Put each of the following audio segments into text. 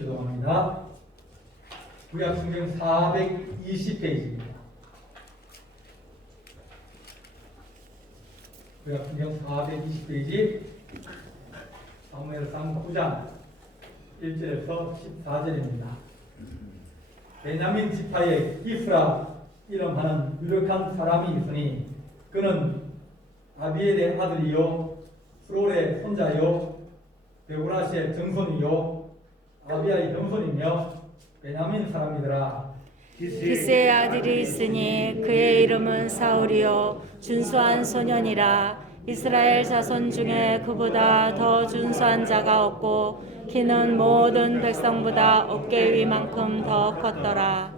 기도합니다. 구약성경 420페이지입니다. 구약성경 420페이지 사무엘상 9장 1절에서 14절입니다. 베냐민 지파의 기스라 이름하는 유력한 사람이 있으니 그는 아비엘의 아들이요 스롤의 손자요 베고라시의 정손이요 아비아의 정손이며 베냐민 사람이더라. 기스의 아들이 있으니 그의 이름은 사울이요 준수한 소년이라. 이스라엘 자손 중에 그보다 더 준수한 자가 없고 키는 모든 백성보다 어깨 위만큼 더 컸더라.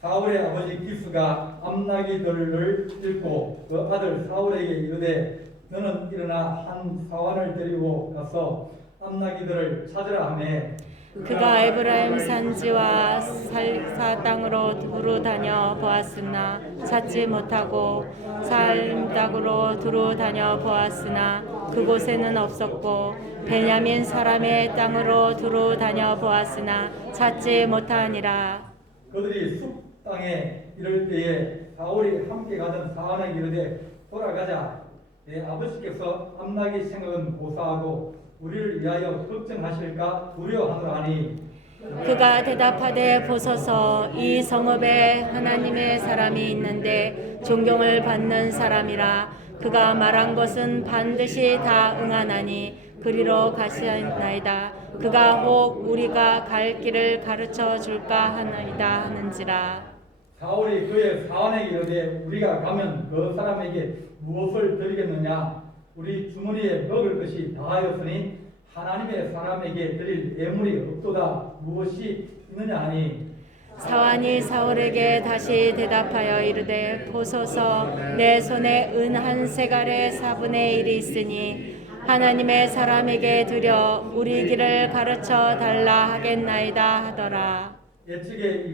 사울의 아버지 기스가 암나기들을 읽고 그 아들 사울에게 이르되 너는 일어나 한 사환을 데리고 가서 암나기들을 찾으라 하매 그가 에브라임 산지와 살사 땅으로 두루 다녀 보았으나 찾지 못하고 살림 땅으로 두루 다녀 보았으나 그곳에는 없었고 베냐민 사람의 땅으로 두루 다녀 보았으나 찾지 못하니라. 그들이 숲 땅에 이를 때에 사울이 함께 가던 사환에게 이르되 돌아가자. 내 아버지께서 암나기 생각은 고사하고 우리를 위하여 걱정하실까 두려워하노라 하니 그가 대답하되 보소서 이 성읍에 하나님의 사람이 있는데 존경을 받는 사람이라. 그가 말한 것은 반드시 다 응하나니 그리로 가시나이다. 그가 혹 우리가 갈 길을 가르쳐 줄까 하나이다 하는지라. 사울이 그의 사환에게 이르되 우리가 가면 그 사람에게 무엇을 드리겠느냐? 우리 주머니에 먹을 것이 다하였으니 하나님의 사람에게 드릴 예물이 없도다. 무엇이 있느냐 하니 사환이 사울에게 다시 대답하여 이르되 보소서 내 손에 은 한 세갈의 4분의 1이 있으니 하나님의 사람에게 드려 우리 길을 가르쳐 달라 하겠나이다 하더라. 예측에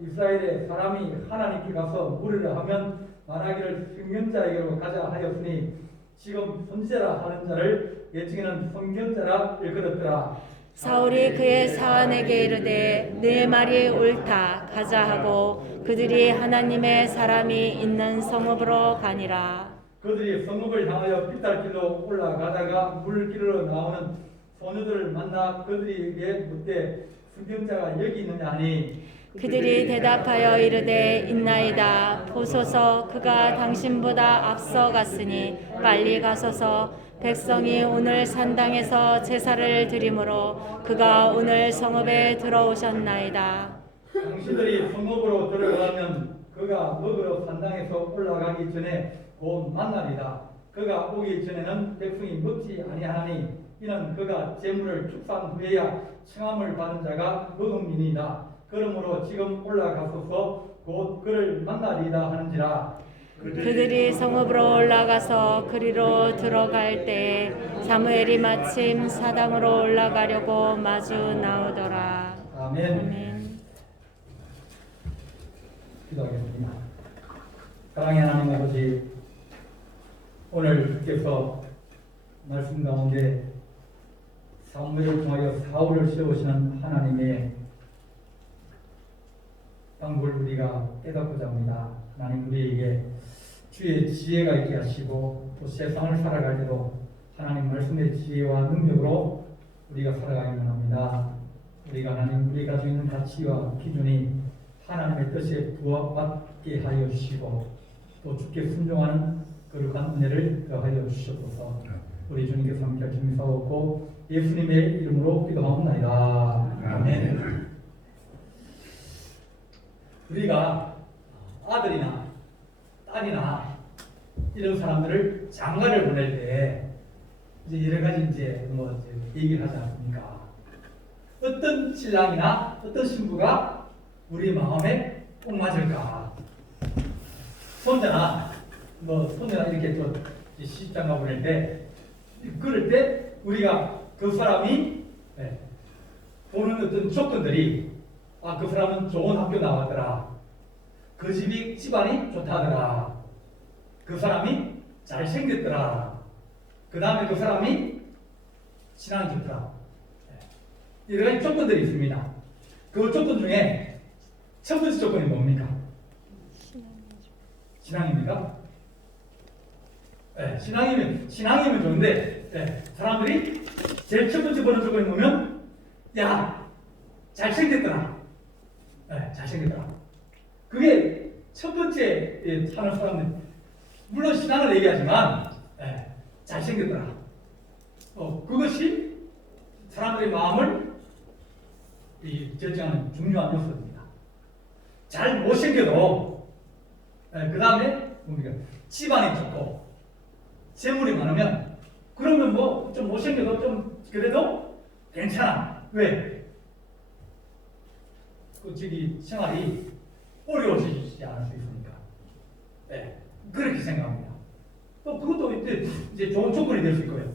이스라엘의 사람이 하나님께 가서 물으려 하면 말하기를 선견자에게로 가자 하였으니 지금 선지자라 하는 자를 예측에는 선견자라 일컬었더라. 사울이 그의 사환에게 이르되 네 말이 옳다 가자 하고 그들이 하나님의 사람이 있는 성읍으로 가니라. 그들이 성읍을 향하여 비탈길로 올라가다가 물길로 나오는 소녀들을 만나 그들에게 묻되 선견자가 여기 있느냐 하니 그들이 대답하여 이르되 있나이다. 보소서 그가 당신보다 앞서 갔으니 빨리 가소서. 백성이 오늘 산당에서 제사를 드리므로 그가 오늘 성읍에 들어오셨나이다. 당신들이 성읍으로 들어가면 그가 먹으러 산당에서 올라가기 전에 곧 만나리다. 그가 오기 전에는 백성이 먹지 아니하나니 이는 그가 제물을 축산 후에야 청함을 받은 자가 먹음이니이다. 그러므로 지금 올라가소서 곧 그를 만나리이다 하는지라. 그들이 성읍으로 올라가서 그리로 들어갈 때에 사무엘이 마침 사당으로 올라가려고 마주 나오더라. 아멘. 아멘. 기도하겠습니다. 사랑의 하나님 아버지, 오늘 주께서 말씀 가운데 사무엘을 통하여 사울을 세우시는 하나님의 방법을 우리가 깨닫고자 합니다. 하나님 우리에게 주의 지혜가 있게 하시고 또 세상을 살아갈 때도 하나님 말씀의 지혜와 능력으로 우리가 살아가기를 원합니다. 우리가 하나님 우리가 가지고 있는 가치와 기준이 하나님의 뜻에 부합받게 하여 주시고 또 주께 순종하는 거룩한 은혜를 더하여 주시옵소서. 우리 주님께서 함께 주님사옵고 예수님의 이름으로 기도하옵나이다. 아멘. 우리가 아들이나 딸이나 이런 사람들을 장가를 보낼 때 이제 여러 가지 이제 얘기를 하지 않습니까? 어떤 신랑이나 어떤 신부가 우리 마음에 꼭 맞을까? 손자나 손자나 이렇게 또 시집장가 보낼 때 그럴 때 우리가 그 사람이 보는 어떤 조건들이 그 사람은 좋은 학교 나왔더라. 그 집안이 좋다더라. 그 사람이 잘생겼더라. 그 다음에 그 사람이 신앙이 좋더라. 여러 가지 조건들이 있습니다. 그 조건 중에 첫 번째 조건이 뭡니까? 신앙입니까? 네, 신앙이면 좋은데, 네, 사람들이 제일 첫 번째 보는 조건이 뭐면, 야, 잘생겼더라. 네, 잘생겼더라. 그게 첫 번째 하는 사람들, 물론 신앙을 얘기하지만, 네, 잘생겼더라. 그것이 사람들의 마음을 결정하는 중요한 요소입니다. 잘 못생겨도, 그 다음에 뭡니까? 집안이 좋고, 재물이 많으면, 그러면 뭐 좀 못생겨도 좀 그래도 괜찮아. 왜? 생활이 어려워지지 않을 수 있으니까. 네, 그렇게 생각합니다. 또 그것도 이제 좋은 조건이 될 수 있고요.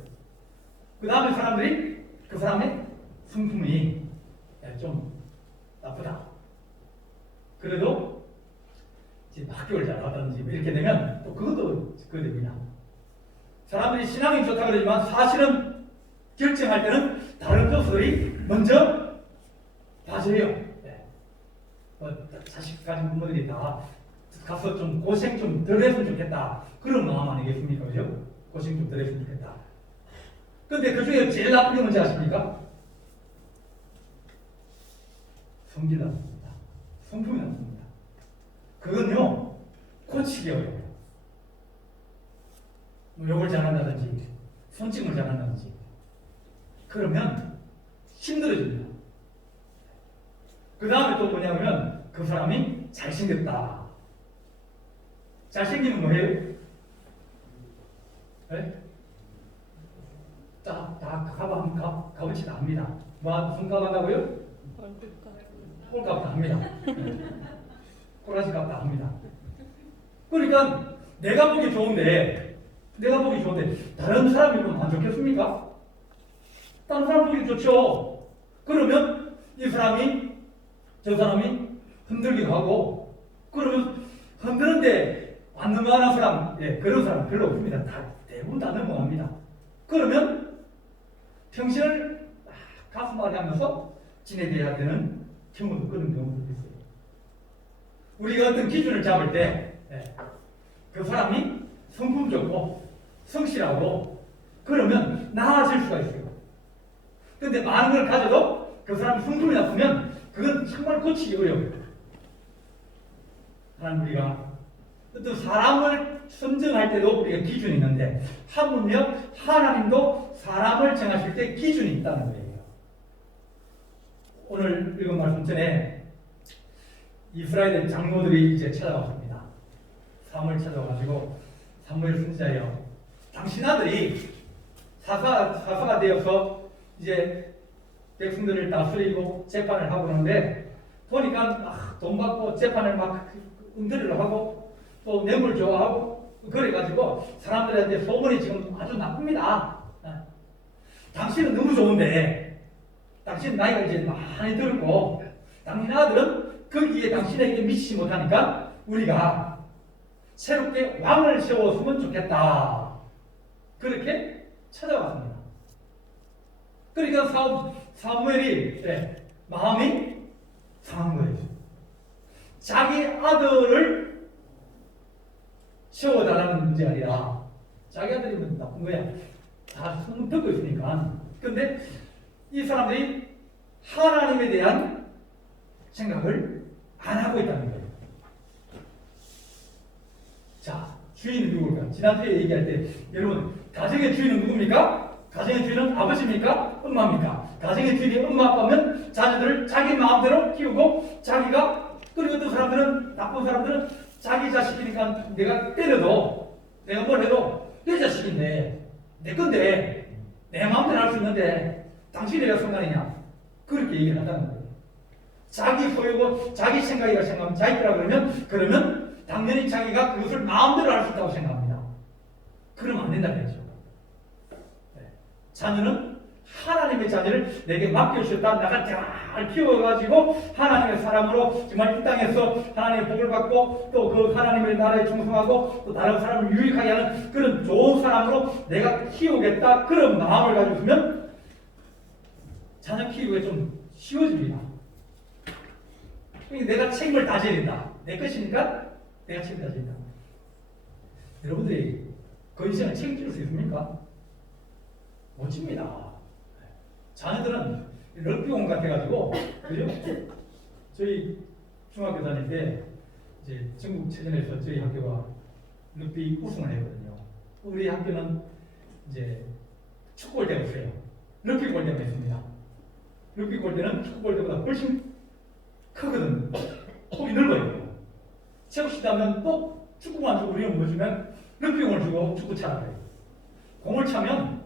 그 다음에 사람들이 그 사람의 성품이 좀 나쁘다. 그래도 이제 학교를 잘 나가든지 이렇게 되면 또 그것도 그거됩니다. 사람들이 신앙이 좋다고 그러지만 사실은 결정할 때는 다른 요소들이 먼저 봐줘요. 네. 자식 가진 부모들이 다 가서 좀 고생 좀 덜 했으면 좋겠다. 그런 마음 아니겠습니까? 그죠? 고생 좀 덜 했으면 좋겠다. 근데 그 중에 제일 나쁜 게 뭔지 아십니까? 성질 나쁩니다. 성품이 나쁩니다. 그건요, 고치기 어려워요. 욕을 잘한다든지, 손짓을 잘한다든지, 그러면 힘들어집니다. 그 다음에 또 뭐냐면, 그 사람이 잘생겼다. 잘생기면 뭐예요? 네? 다 값어치 다 합니다. 무슨 값 한다고요? 꼴값 다 합니다. 꼬라지 값 다 합니다. 그러니까 내가 보기 좋은데 다른 사람이 보면 안 좋겠습니까? 다른 사람 보기 좋죠. 그러면 저 사람이 흔들기도 하고, 그러면 흔드는데 안 넘어가는 사람, 그런 사람 별로 없습니다. 대부분 다 넘어갑니다. 그러면 평신을 가슴앓이 하면서 지내야 되는 경우도 그런 경우도 있어요. 우리가 어떤 기준을 잡을 때 그 사람이 성품 좋고 성실하고 그러면 나아질 수가 있어요. 근데 많은 걸 가져도 그 사람이 성품이 나쁘면 그건 정말 고치기 어려워요. 하나님, 우리가 어떤 사람을 선정할 때도 우리가 기준이 있는데 하물며 하나님도 사람을 정하실 때 기준이 있다는 거예요. 오늘 읽은 말씀 전에 이스라엘 장로들이 이제 찾아왔습니다. 사무엘 찾아와가지고 사무엘 선지자여, 당신 아들이 사사가 되어서 이제 백성들을 다스리고 재판을 하고 그러는데 보니까 돈 받고 재판을 막 은퇴를 하고 또 뇌물 좋아하고 그래가지고 사람들한테 소문이 지금 아주 나쁩니다. 당신은 너무 좋은데 당신 나이가 이제 많이 들고 당신 아들은 거기에 당신에게 미치지 못하니까 우리가 새롭게 왕을 세웠으면 좋겠다. 그렇게 찾아왔습니다. 그러니까 사무엘이 마음이 상한 거예요. 자기 아들을 세워달라는 문제가 아니라 자기 아들이 나쁜 거야. 다 소문 듣고 있으니까. 근데 이 사람들이 하나님에 대한 생각을 안 하고 있다는 거예요. 자, 주인은 누굴까? 지난주에 얘기할 때 여러분, 가정의 주인은 누굽니까? 가정의 주인은 아버지입니까? 엄마입니까? 가정의 주인이 엄마 아빠면 자녀들을 자기 마음대로 키우고 그리고 어떤 사람들은, 나쁜 사람들은 자기 자식이니까 내가 때려도 내가 뭘 해도 내 자식인데 내 건데 내 마음대로 할 수 있는데 당신이가 상관이냐? 그렇게 얘기를 한다는 거예요. 자기 소유고 자기 생각이라 생각하면 자기 거라 그러면 당연히 자기가 그것을 마음대로 할 수 있다고 생각합니다. 그러면 안 된다는 거죠. 자녀는 하나님의 자녀를 내게 맡겨주셨다. 내가 잘 키워가지고 하나님의 사람으로 정말 이 땅에서 하나님의 복을 받고 또 그 하나님의 나라에 충성하고 또 다른 사람을 유익하게 하는 그런 좋은 사람으로 내가 키우겠다. 그런 마음을 가지고 있으면 자녀 키우기가 좀 쉬워집니다. 그러니까 내가 책임을 다져야 된다. 내 것이니까 내가 책임을 다져야 된다. 여러분들이 그 인생을 책임질 수 있습니까? 못 집니다. 자녀들은 럭비공 같아가지고, 그죠? 저희 중학교 다닐 때 이제 전국체전에서 저희 학교가 럭비 우승을 했거든요. 우리 학교는 이제 축구 골대가 없어요. 럭비 골대가 있습니다. 럭비 골대는 축구 골대보다 훨씬 크거든. 폭이 넓어요. 체육 시다면 또 축구만 주고 우리는 뭐 주면 럭비공을 주고 축구 차라 그래요. 공을 차면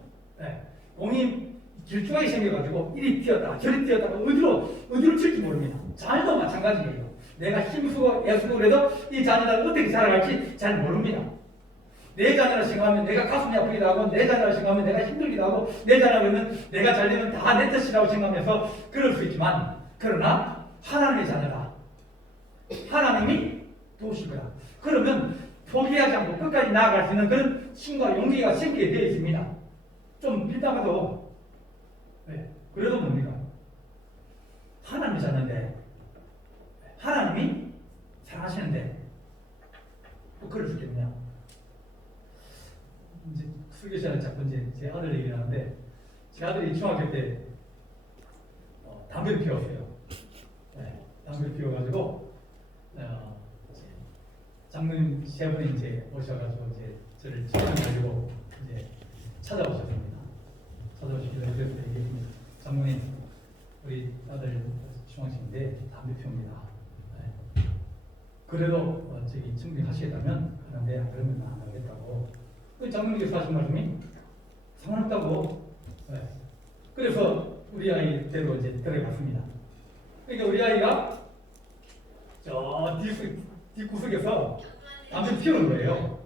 공이 길쭉하게 생겨가지고 이리 뛰었다 저리 뛰었다가 어디로 칠지 모릅니다. 자녀도 마찬가지예요. 내가 힘쓰고 애쓰고 그래도 이 자녀가 어떻게 살아갈지 잘 모릅니다. 내 자녀라 생각하면 내가 가슴이 아프기도 하고, 내 자녀라 생각하면 내가 힘들기도 하고, 내 자녀라 그러면 내가 잘 되면 다 내 뜻이라고 생각하면서 그럴 수 있지만, 그러나 하나님의 자녀다. 하나님이 도우실 거다. 그러면 포기하지 않고 끝까지 나아갈 수 있는 그런 힘과 용기가 생기게 되어 있습니다. 좀 빌다가도 그래도 뭡니까? 하나님이 자녀인데, 하나님이 사랑하시는데 또 그럴 수 있겠냐? 이제 설교 시간에 자꾸 이제 제 아들 얘기를 하는데, 제 아들이 중학교 때 담배를 피웠어요. 담배를 피워가지고 장로님 세 분이 이제 오셔가지고 이제 저를 칭찬해가지고 이제 찾아오셨습니다. 찾아오시길래 그래서 얘기했습니다. 장로님, 우리 아들 중학생인데 담배 피웁니다. 그래도 저기 증빙하시겠다면 하는데, 그러면 안 하겠다고. 그 장로님께서 하신 말씀이 상관없다고. 그래서 우리 아이대로 이제 들어갔습니다. 그러니까 우리 아이가 저 뒷구석에서 담배 피우는 거예요.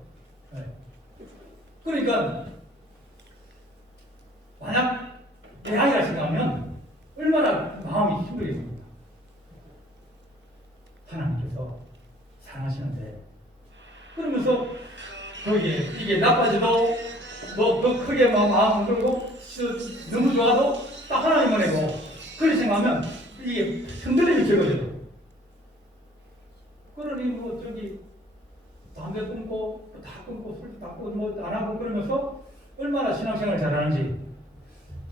그러니까 만약 내 아이라 생각하면 얼마나 마음이 힘들겠습니까? 하나님께서 사랑하시는데, 그러면서 거기에 이게 나빠져도 뭐 더 크게 마음 들고 너무 좋아도 딱 하나님만 해고 그렇게 생각하면 이게 흔들림이 적어져요. 그러니 뭐 저기 담배 끊고 다 끊고 술도 다 끊고 뭐 안 하고 그러면서 얼마나 신앙생활을 잘하는지,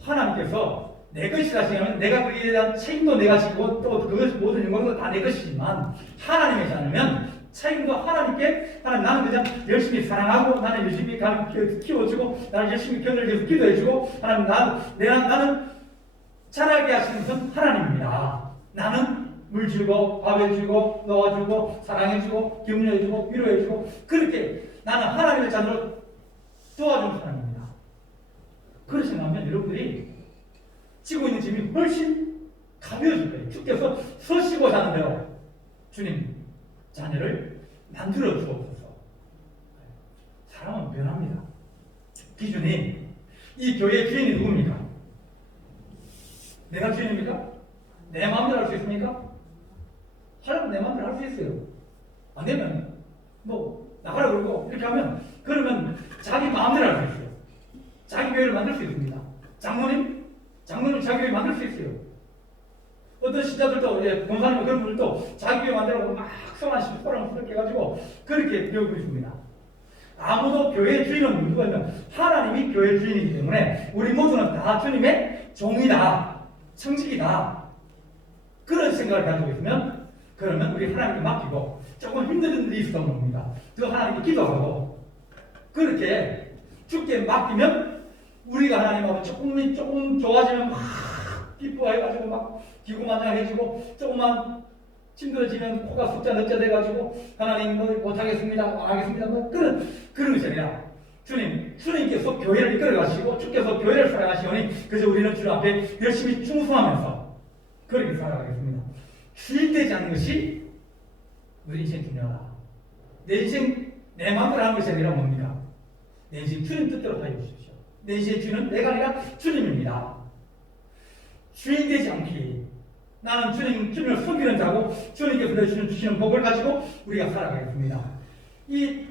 하나님께서 내 것이라 생각하면 내가 거기에 대한 책임도 내가 지고 또 그것 모든 영광도 다 내 것이지만, 하나님의 자녀면 책임도 하나님께, 나는 그냥 열심히 사랑하고, 나는 열심히 키워주고, 나는 열심히 견뎌주고 기도해주고, 나는 자라게 하시는 것은 하나님입니다. 나는 물 주고 밥 해주고 놓아주고 사랑해주고 격려해주고 위로해주고, 그렇게 나는 하나님의 자녀로 도와주는 사람입니다. 그렇게 생각하면 여러분들이 지고 있는 짐이 훨씬 가벼워질 거예요. 주께서 서시고 자는 대로 주님 자녀를 만들어 주옵소서. 사람은 변합니다. 기준이, 이 교회의 주인이 누굽니까? 내가 주인입니까? 내 마음대로 할 수 있습니까? 하려면 내 마음대로 할 수 있어요. 안 되면 뭐 나가라 그러고 이렇게 하면, 그러면 자기 마음대로 할 수 있어요. 자기 교회를 만들 수 있습니다. 장로님 자기 교회 만들 수 있어요. 어떤 신자들도, 권사님 그런 분들도 자기 교회 만들라고 막 소란스럽게 해가지고 그렇게 배우고 있습니다. 아무도 교회의 주인은 누구냐면 하나님이 교회의 주인이기 때문에 우리 모두는 다 주님의 종이다, 청직이다, 그런 생각을 가지고 있으면, 그러면 우리 하나님께 맡기고, 조금 힘든 일이 있어도 모릅니다. 그 하나님께 기도하고, 그렇게 주께 맡기면 우리가 하나님하고 조금 좋아지면 막 기뻐해가지고 막 기고만장해지고, 조금만 힘들어지면 코가 숫자 늦자 돼가지고 하나님 뭐 못하겠습니다, 하겠습니다, 뭐 그런 것이 아니라, 주님께서 교회를 이끌어 가시고 주께서 교회를 사랑하시오니 그저 우리는 주님 앞에 열심히 충성하면서 그렇게 살아가겠습니다. 주인되지 않는 것이 우리 인생 중요하다. 내 인생 내 마음대로 하는 것이 아니라 뭡니까? 내 인생 주님 뜻대로 하여 주십시오. 내 인생의 주인은 내가 아니라 주님입니다. 주인되지 않기, 나는 주님을 섬기는 자고 주님께서 주시는 복을 가지고 우리가 살아가겠습니다. 이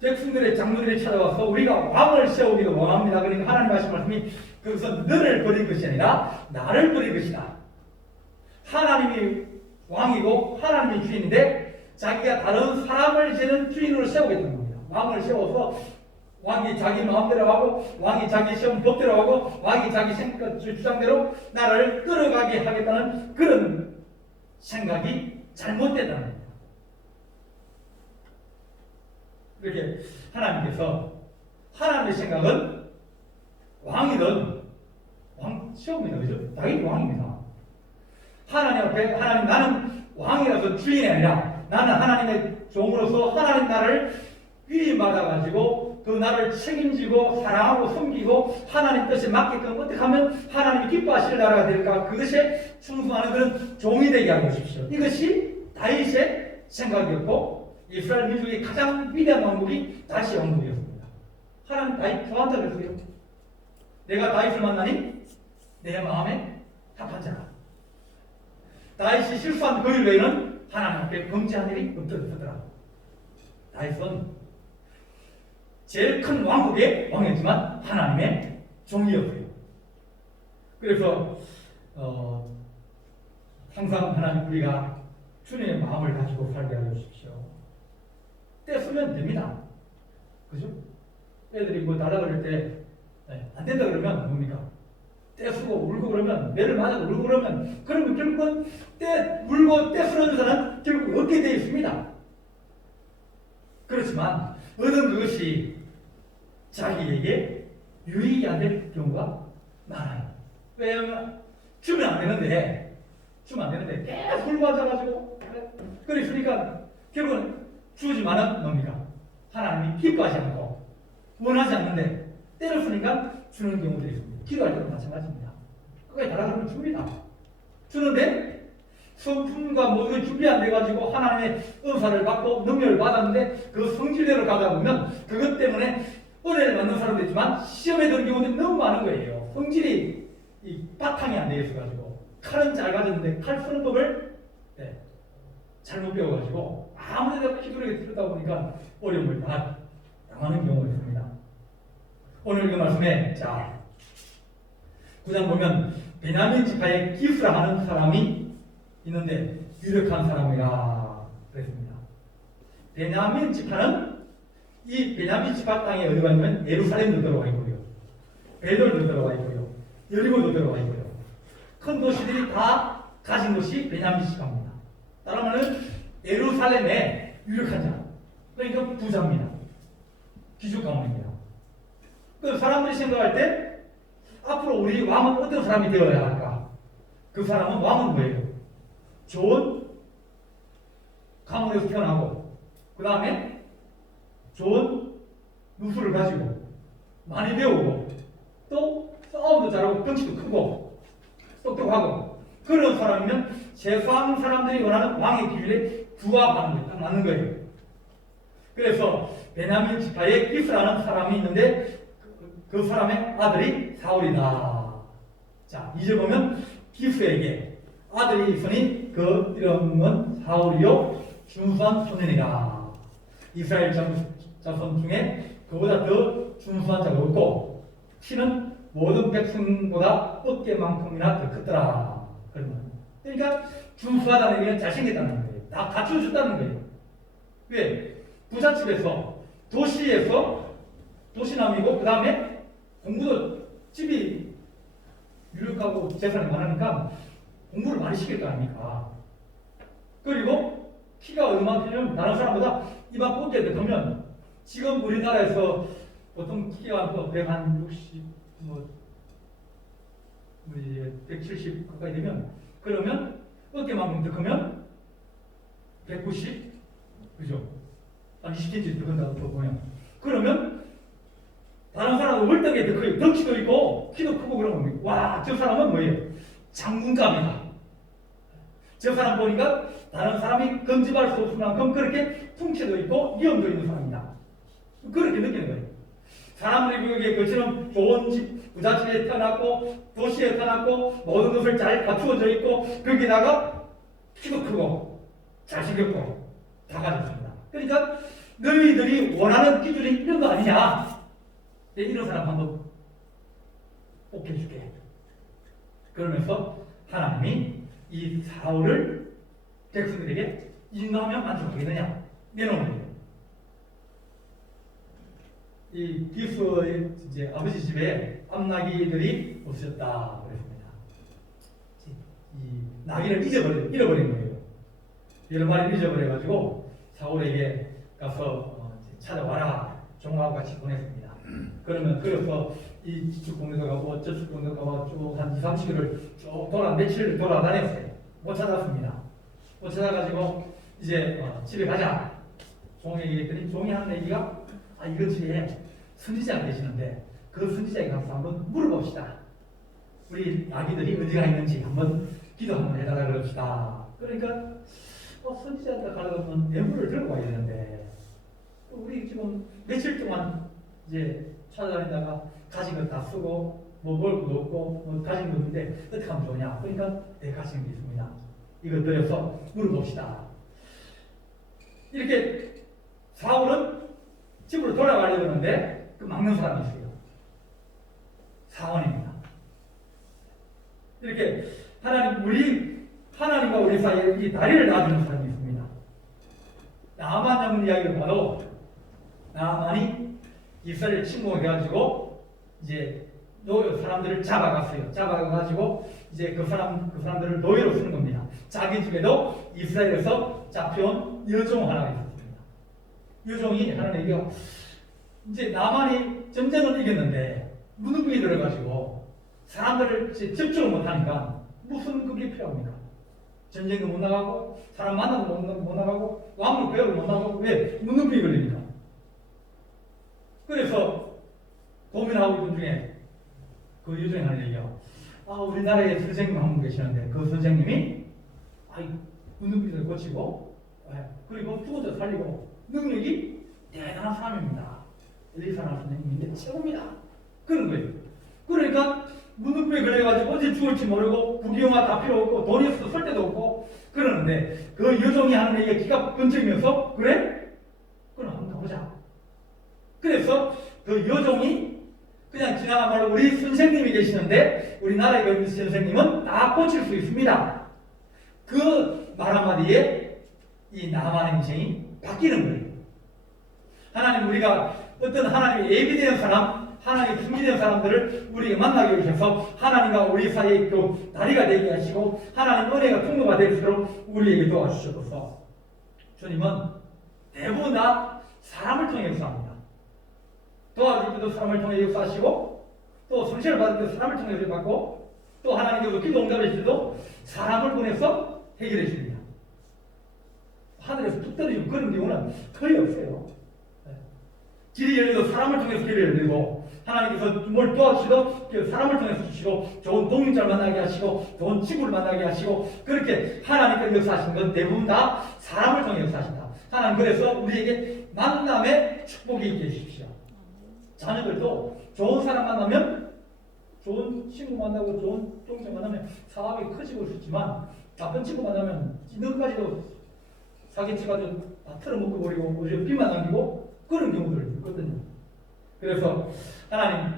백성들의 장로들이 찾아와서 우리가 왕을 세우기도 원합니다. 그러니까 하나님 하신 말씀이 그것은 너를 버릴 것이 아니라 나를 버릴 것이다. 하나님이 왕이고 하나님이 주인인데 자기가 다른 사람을 이제는 주인으로 세우겠다는 겁니다. 왕을 세워서 왕이 자기 마음대로 하고 왕이 자기 시험 법대로 하고 왕이 자기 생각 주장대로 나를 끌어가게 하겠다는 그런 생각이 잘못됐다는 겁니다. 그렇게 하나님께서 하나님의 생각은 왕이든 왕 시험입니다. 그죠? 당연히 왕입니다. 하나님 앞에 하나님 나는 왕이라서 주인이 아니라 나는 하나님의 종으로서 하나님 나를 위임받아가지고 그 나를 책임지고 사랑하고 섬기고 하나님 뜻에 맞게끔 어떻게 하면 하나님이 기뻐하실 나라가 될까 그것에 충성하는 그런 종이 되게 하고 싶으시오. 이것이 다윗의 생각이었고 이스라엘 민족의 가장 위대한 왕국이 다윗의 왕국이었습니다. 하나님 다윗 좋아한다 그랬어요. 내가 다윗을 만나니 내 마음에 합한 자라. 다윗이 실수한 그 일 외에는 하나님 앞에 범죄한 일이 없더라. 다윗은 제일 큰 왕국의 왕이었지만 하나님의 종이었어요. 그래서 항상 하나님 우리가 주님의 마음을 가지고 살게 하여 주십시오. 떼쓰면 됩니다. 그죠? 애들이 뭐 달라 그럴 때 안 된다 그러면 뭡니까? 떼쓰고 울고 그러면 매를 맞아도 울고 그러면 결국은 울고 떼쓰는 자는 결국 얻게 되어 있습니다. 그렇지만 얻은 그것이 자기에게 유익이 안 될 경우가 많아요. 왜냐하면 주면 안 되는데 계속 울고 앉아가지고 그랬으니까 결국은 주지만은 뭡니까? 하나님이 기뻐하지 않고 원하지 않는데 때렸으니까 주는 경우도 있습니다. 기도할 때도 마찬가지입니다. 끝까지 달아가면 줍니다. 주는데 성품과 모든 게 준비 안 돼가지고 하나님의 은사를 받고 능력을 받았는데 그 성질대로 가다 보면 그것 때문에 은혜를 받는 사람도 있지만 시험에 드는 경우도 너무 많은 거예요. 성질이 바탕이 안 되어 있어가지고 칼은 잘 가졌는데 칼 쓰는 법을 잘못 배워가지고 아무데나 피부르게 들었다 보니까 어려움을 당하는 경우가 있습니다. 오늘 그 말씀에 9장 보면 베냐민 지파에 기스라 하는 사람이 있는데 유력한 사람이라 그랬습니다. 베냐민 지파는 이 베냐민 지파 땅에 어디가 있냐면 예루살렘도 들어가 있고요, 베들도 들어가 있고요, 여리고도 들어가 있고요. 큰 도시들이 다 가진 것이 베냐민 지파입니다. 따라하면 예루살렘의 유력한 자, 그러니까 부자입니다. 귀족 가문입니다. 그 사람들이 생각할 때 앞으로 우리 왕은 어떤 사람이 되어야 할까? 그 사람은 왕은 뭐예요? 좋은 가문에서 태어나고 그 다음에 좋은 누수를 가지고 많이 배우고 또 싸움도 잘하고 덩치도 크고 똑똑하고 그런 사람이면 세상 사람들이 원하는 왕의 기준에 부합하는 거예요. 맞는 거예요. 그래서 베냐민 지파에 기스라는 사람이 있는데 그 사람의 아들이 사울이다. 자, 이제 보면 기스에게 아들이 있으니 그 이름은 사울이요 준수한 소년이라. 이스라엘 자손 중에 그보다 더 준수한 자가 없고 키는 모든 백성보다 어깨만큼이나 더 크더라. 그러니까 준수하다는 얘기는 잘생겼다는 거예요. 다 갖춰줬다는 거예요. 왜? 부잣집에서 도시남이고 그 다음에 공부도 집이 유력하고 재산이 많으니까 공부를 많이 시킬 거 아닙니까? 그리고 키가 얼마큼이면 다른 사람보다 이만 뻗게 되면 지금 우리나라에서 보통 키가 160, 170 가까이 되면 그러면 어깨만큼 더 크면 190, 그죠? 한 20cm 더 큰다고 보면 그러면 다른 사람은 월등하게 더 커요. 덩치도 있고 키도 크고 그러면 와, 저 사람은 뭐예요? 장군감이다. 저 사람 보니까 다른 사람이 검집할 수 없을 만큼 그렇게 풍채도 있고 위엄도 있는 사람이다. 그렇게 느끼는 거예요. 사람들이 그게 그처럼 좋은 집, 부잣집에 태어났고 도시에 태어났고 모든 것을 잘 갖추어져 있고 거기다가 키도 크고 잘생겼고 다 가졌습니다. 그러니까 너희들이 원하는 기준이 이런 거 아니냐? 내 이런 사람 한번 뽑게 해줄게. 그러면서 하나님이 이 사울을 백성들에게 인도하면 만족하겠느냐? 내놓은 거예요. 이 기수의 이제 아버지 집에 암나기들이 없었다 그랬습니다. 이 나귀를 잃어버린 거예요. 여러 마리 잃어버려가지고 사울에게 가서 찾아와라 종하고 같이 보냈습니다. 그러면 그래서 이쪽 동네도 가고 저쪽 동네도 가고 쭉한 2, 30km를 쭉 며칠을 돌아다녔어요. 못 찾았습니다. 못 찾아가지고 이제 집에 가자. 종에게 얘기했더니 종이 하는 얘기가 이 근처에 선지자가 계시는데 그 선지자에게 가서 한번 물어봅시다. 우리 아기들이 어디가 있는지 한번 기도 한번 해달라 그럽시다. 그러니까 선지자한테 가려면 뇌물을 들고 가야 되는데 우리 지금 며칠 동안 이제 찾아다니다가 가진 거 다 쓰고 뭐 먹을 것도 없고 뭐 가진 거 없는데 어떻게 하면 좋냐? 그러니까 가진 게 있습니다. 이거 들여서 물어봅시다. 이렇게 사울은 집으로 돌아가려고 하는데 그 막는 사람이 있어요. 사원입니다. 이렇게 하나님과 우리 사이에 이 다리를 놔주는 사람이 있습니다. 나만 잡는 이야기를 봐도 나만이 이스라엘 침공해가지고 이제 사람들을 잡아갔어요. 잡아가지고 이제 그 사람들을 노예로 쓰는 겁니다. 자기 집에도 이스라엘에서 잡혀온 여종 하나가 있었습니다. 여종이 하는 얘기가 이제 나만이 전쟁을 이겼는데 무능력이 들어가지고 사람들을 집중을 못하니까 무슨 그게 필요합니까? 전쟁도 못 나가고 사람 만나도 못 나가고 왕을 배우러 못 나가고 왜? 무능력이 걸리니까. 그래서 고민하고 있던 중에 그 여종이 하는 얘기가 우리나라에 선생님 한 분 계시는데 그 선생님이 무능력을 고치고 그리고 죽어서 살리고 능력이 대단한 사람입니다. 엘리사라는 선생님인데 최고입니다. 그런 거예요. 그러니까 무능력에 걸려가지고 언제 죽을지 모르고 부귀영화 다 필요 없고 돈이 없어서 쓸 데도 없고 그러는데 그 여종이 하는 얘기가 기가 번쩍이면서 그래? 그럼 한번 가보자. 그래서 그 여종이 그냥 지나가 말로 우리 선생님이 계시는데 우리나라에 있는 선생님은 다 고칠 수 있습니다. 그 말 한마디에 이 나만의 인생이 바뀌는 거예요. 하나님 우리가 어떤 하나님의 예비된 사람, 하나님의 준비된 사람들을 우리에게 만나게 해주셔서 하나님과 우리 사이에 그 다리가 되게 하시고 하나님 은혜가 통로가 될 수 있도록 우리에게 도와주셔서 주님은 대부분 다 사람을 통해 역사합니다. 도와줄 때도 사람을 통해 역사하시고 또 성실을 받을 때도 사람을 통해 역사받고 또 하나님께서 기도 응답해 주실 때도 사람을 보내서 해결해 줍니다. 하늘에서 뚝 떨어지는 그런 경우는 거의 없어요. 길이 열려도 사람을 통해서 길이 열리고 하나님께서 뭘 도와주시도 사람을 통해서 주시고 좋은 동역자를 만나게 하시고 좋은 친구를 만나게 하시고 그렇게 하나님께서 역사하시는 건 대부분 다 사람을 통해 역사하신다. 하나님 그래서 우리에게 만남의 축복이 있게 해주십시오. 자녀들도 좋은 사람 만나면 좋은 친구 만나고 좋은 동생 만나면 사업이 커지고 있지만 나쁜 친구 만나면 너까지도 사기치가지고 다 틀어먹고 버리고 오히려 빚만 남기고 그런 경우들 있거든요. 그래서 하나님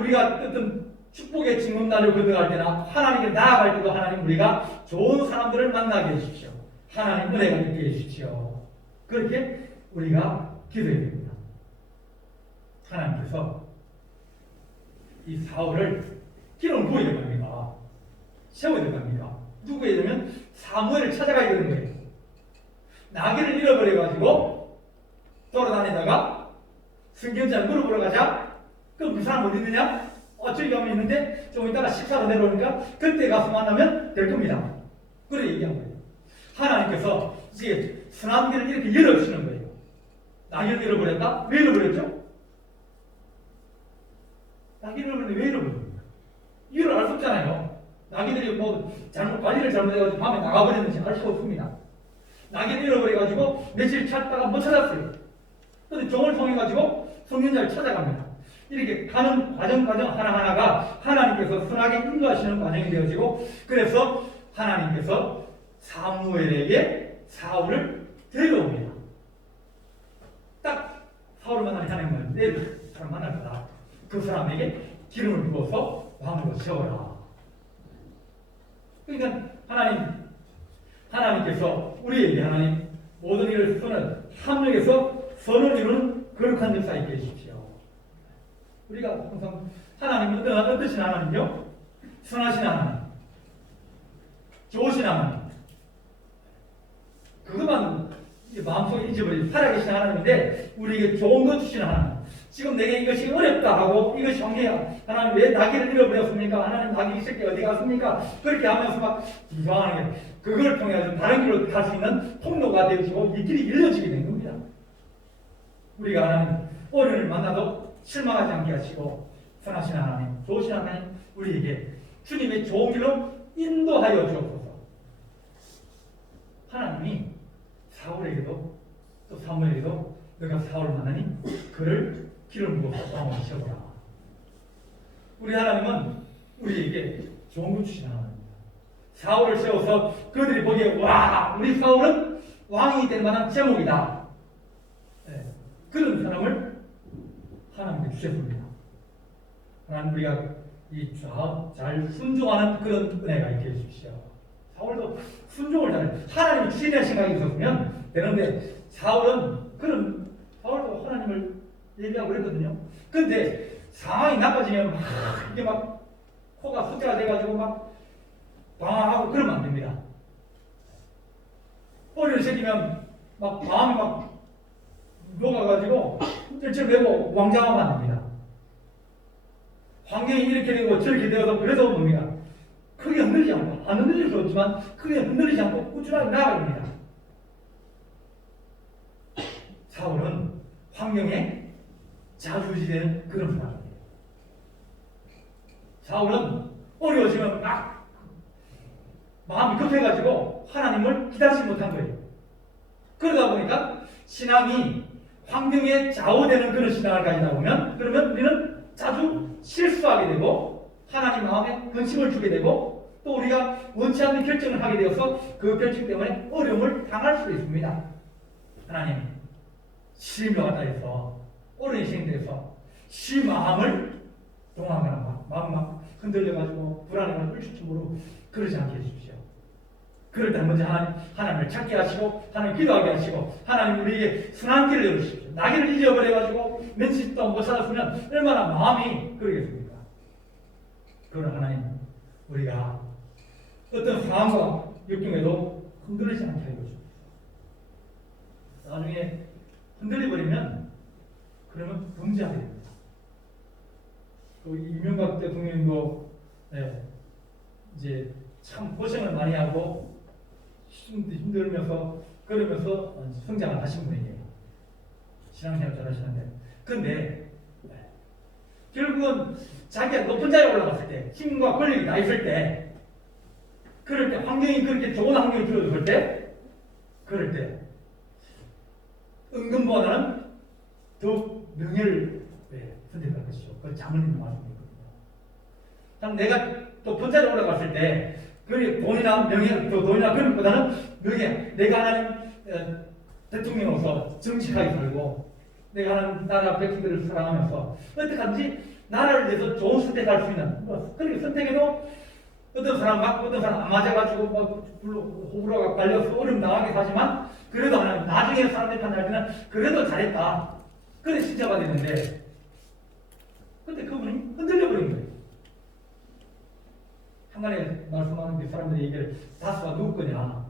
우리가 어떤 축복의 징검다리를 건너갈 때나 하나님께 나아갈 때도 하나님 우리가 좋은 사람들을 만나게 해주십시오. 하나님 은혜가 있게 해주십시오. 그렇게 우리가 기도해야 됩니다. 하나님께서 이 사울을 기름 부어야 됩니다. 세워야 됩니다. 누구에 되면 사무엘을 찾아가야 되는 거예요. 나귀를 잃어버려가지고 돌아다니다가 승경자를 물어보러 가자. 그럼 그 사람 어디 있느냐? 저기 가면 있는데 좀 이따가 식사로 내려오니까 그때 가서 만나면 될 겁니다. 그래 얘기한 거예요. 하나님께서 이제 선한 길을 이렇게 열어주시는 거예요. 나귀를 잃어버렸다? 왜 잃어버렸죠? 나귀를 잃어버렸는데 왜 잃어버렸습니까? 이유를 알 수 없잖아요. 나귀들이 뭐 관리를 잘못해가지고 밤에 나가버렸는지 알 수가 없습니다. 나귀를 잃어버려가지고 며칠 찾다가 못 찾았어요. 그런데 종을 통해가지고 성년자를 찾아갑니다. 이렇게 가는 과정 하나하나가 하나님께서 선하게 인도하시는 과정이 되어지고 그래서 하나님께서 사무엘에게 사울을 데려옵니다. 사울을 만나는 하나님은 내 사람 만날 거다. 그 사람에게 기름을 부어서 왕으로 세워라. 그러니까 하나님께서 우리에게 하나님 모든 일을 선을 함령에서 선을 이루는 거룩한 역사 있게 해주십시오. 우리가 항상 하나님은 어떠신 하나님이요? 선하신 하나님, 좋으신 하나님. 그것만 마음속에 잊어버리고 살아계신 하나님인데 우리에게 좋은 것 주시는 하나님. 지금 내게 이것이 어렵다 하고 이것이 황폐야. 하나님 왜 나귀를 잃어버렸습니까? 하나님 나귀 이 새끼 어디 갔습니까? 그렇게 하면서 막 이상하게 그걸 통해 다른 길로 갈 수 있는 통로가 되어지고 이 길이 열려지게 된 겁니다. 우리가 하나님 어려움을 만나도 실망하지 않게 하시고 선하신 하나님, 좋으신 하나님 우리에게 주님의 좋은 길로 인도하여 주옵소서. 하나님이 사울에게도 또 사무엘에게도 너가 사울을 만나니 그를 기름 부어서 왕으로 세워라. 우리 하나님은 우리에게 좋은 것 주시는 하나님입니다. 사울을 세워서 그들이 보기에 와 우리 사울은 왕이 될 만한 제목이다. 네. 그런 사람을 하나님께 주셨습니다. 하나님 우리가 잘 순종하는 그런 은혜가 있게 해주십시오. 사울도 순종을 잘해. 하나님이 주시는 생각이 있었으면 되는데 사울도 하나님을 얘기하고 그랬거든요. 근데 상황이 나빠지면 막 이게 막 코가 숫자가 돼가지고 막 방황하고 그러면 안 됩니다. 머리를 새기면 막 마음이 막 녹아가지고 쩔쩔매고 왕장하면 안 됩니다. 환경이 이렇게 되고 저렇게 되어서 그래도 뭡니까? 크게 흔들리지 않고 안 흔들릴 수 없지만 크게 흔들리지 않고 꾸준하게 나아가야 됩니다. 사울은 환경에 자주지되는 그런 사람이에요. 사울은 어려워지면 막 마음이 급해가지고 하나님을 기다리지 못한 거예요. 그러다 보니까 신앙이 환경에 좌우되는 그런 신앙을 가지다 보면 그러면 우리는 자주 실수하게 되고 하나님 마음에 근심을 주게 되고 또 우리가 원치 않는 결정을 하게 되어서 그 결정 때문에 어려움을 당할 수도 있습니다. 하나님 시험을 갖다 해서 어려운 시행돼서 시 마음을 동하거나 마음 막 흔들려가지고 불안해가 꿀추춤으로 그러지 않게 해주십시오. 그럴 때 먼저 하나님을 찾게 하시고 하나님 기도하게 하시고 하나님 우리에게 순한 길을 열어주십시오. 나귀를 잊어버려가지고 며칠 동안 못 살았으면 얼마나 마음이 그러겠습니까? 그러나 하나님 우리가 어떤 상황과 역경에도 흔들리지 않게 해주십시오. 나중에 흔들려버리면 그러면 범죄하게 됩니다. 또 이명박 대통령도 이제 참 고생을 많이 하고 힘들면서 그러면서 성장을 하신 분이에요. 신앙생활 잘하시는데 그런데 결국은 자기가 높은 자리에 올라갔을 때 힘과 권력이 나 있을 때 그럴 때 환경이 그렇게 좋은 환경이 주어졌을 때 그럴 때 은근보다는 더 명예를 선택할 것이죠. 그 장로님 말씀이거든요. 참 내가 높은 자리에 올라갔을 때 그 돈이나 명예, 돈이나 그런 것보다는 명예, 내가 하나님 대통령으로서 정직하게 살고 내가 하나님 나라 백성들을 사랑하면서 어떻게 하든지 나라를 위해서 좋은 선택할 수 있는 그렇게 선택해도 어떤 사람 맞고 어떤 사람 안 맞아가지고 호불호가 갈려서 어려움 당하게 하지만 그래도 하나님 나중에 사람들이 판단할 때는 그래도 잘했다. 그래 신자가 됐는데 그때 그분이 흔들려 버린 거예요. 한간에 말씀하는 그 사람들이 얘기를 다스가 누구 거냐,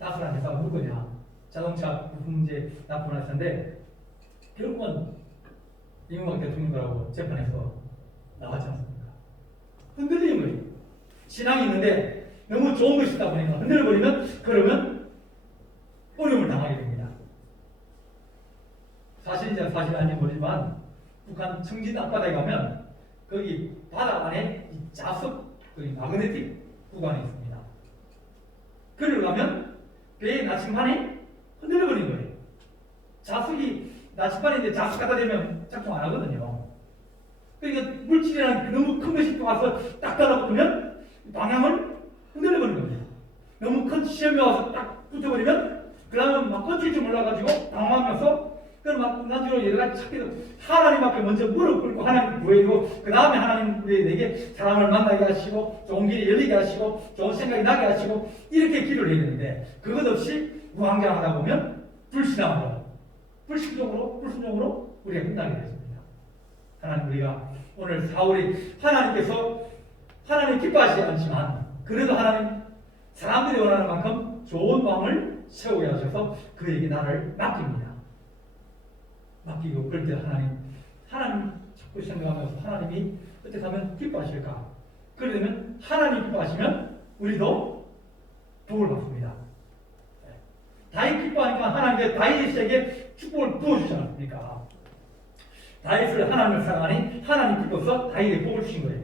다스라는 회사가 누구 거냐, 자동차 부품 문제 납품을 하셨는데 결국은 이명박 대통령 거라고 재판에서 나왔지 않습니까? 흔들리는 거예요. 신앙이 있는데 너무 좋은 것이 있다 보니까 흔들려버리면 그러면 어려움을 당하게 됩니다. 사실인지 사실 아닌지 모르지만 북한 청진 앞바다에 가면 거기 바다 안에 이 자석 거기 마그네틱 구간이 있습니다. 그리고 가면 배의 나침반이 흔들려버린 거예요. 자석이 나침반인데 자석 갖다 대면 작동 안 하거든요. 그러니까 물질이랑 너무 큰 것이 와서 딱 달라붙으면 방향을 흔들려버린 겁니다. 너무 큰 시험이 와서 딱 붙어버리면 그 다음에 막 꺼질 줄 몰라가지고 당황하면서 그러면 나중에 여러 가지 찾기도 하나님 앞에 먼저 무릎 꿇고 하나님 구해고 그 다음에 하나님 우리에게 사람을 만나게 하시고 좋은 길이 열리게 하시고 좋은 생각이 나게 하시고 이렇게 기도를 해야 되는데 그것 없이 무한결하다 보면 불신앙으로 불순종으로 우리가 끝나게 되습니다. 하나님 우리가 오늘 사울이 하나님께서 하나님 기뻐하시지 않지만 그래도 하나님 사람들이 원하는 만큼 좋은 왕을 세우게 하셔서 그에게 나를 맡기고 그럴 때 하나님 자꾸 생각하면서 하나님이 어떻게 하면 기뻐하실까? 그러면 하나님 기뻐하시면 우리도 복을 받습니다. 다윗 기뻐하니까 하나님께 다윗에게 축복을 부어주지 않습니까? 다윗을 하나님을 사랑하니 하나님 기뻐서 다윗에게 복을 주신 거예요.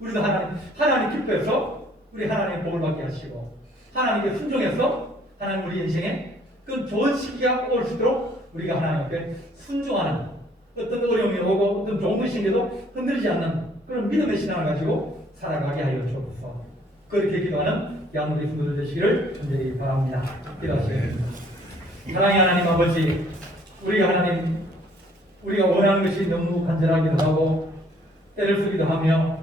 우리도 하나님 기뻐해서 우리 하나님의 복을 받게 하시고 하나님께 순종해서 하나님 우리 인생에 그 좋은 시기가 올 수 있도록 우리가 하나님 앞에 순종하는 어떤 어려움이 오고 어떤 좋은 것이 생겨도 흔들리지 않는 그런 믿음의 신앙을 가지고 살아가게 하여 주옵소서. 그렇게 기도하는 양우리 성도들 되시기를 간절히 바랍니다. 기도하시겠습니다. 사랑의 하나님 아버지, 우리가 원하는 것이 너무 간절하기도 하고 때를 쓰기도 하며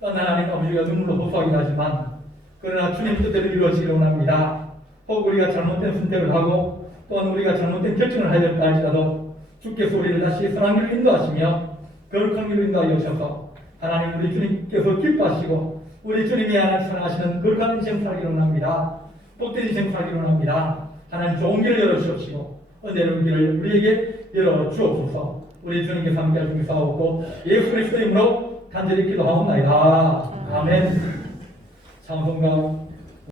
떤 하나님 아버지가 눈물로 호소하기도 하지만 그러나 주님 뜻대로 이루어지기를 원합니다. 혹 우리가 잘못된 선택을 하고 또한 우리가 잘못된 결정을 하였다 할지라도 주께서 우리를 다시 선한 길로 인도하시며 거룩한 길로 인도하여 주셔서 하나님 우리 주님께서 기뻐하시고 우리 주님이 하나님 사랑하시는 거룩한 인생 살기를 원합니다. 복된 인생 살기를 원합니다. 하나님 좋은 길을 열어주옵시고 은혜로운 길을 우리에게 열어주옵소서. 우리 주님께서 함께할 수 있사옵고 예수 그리스도의 이름으로 간절히 기도하옵나이다. 아멘. 찬송가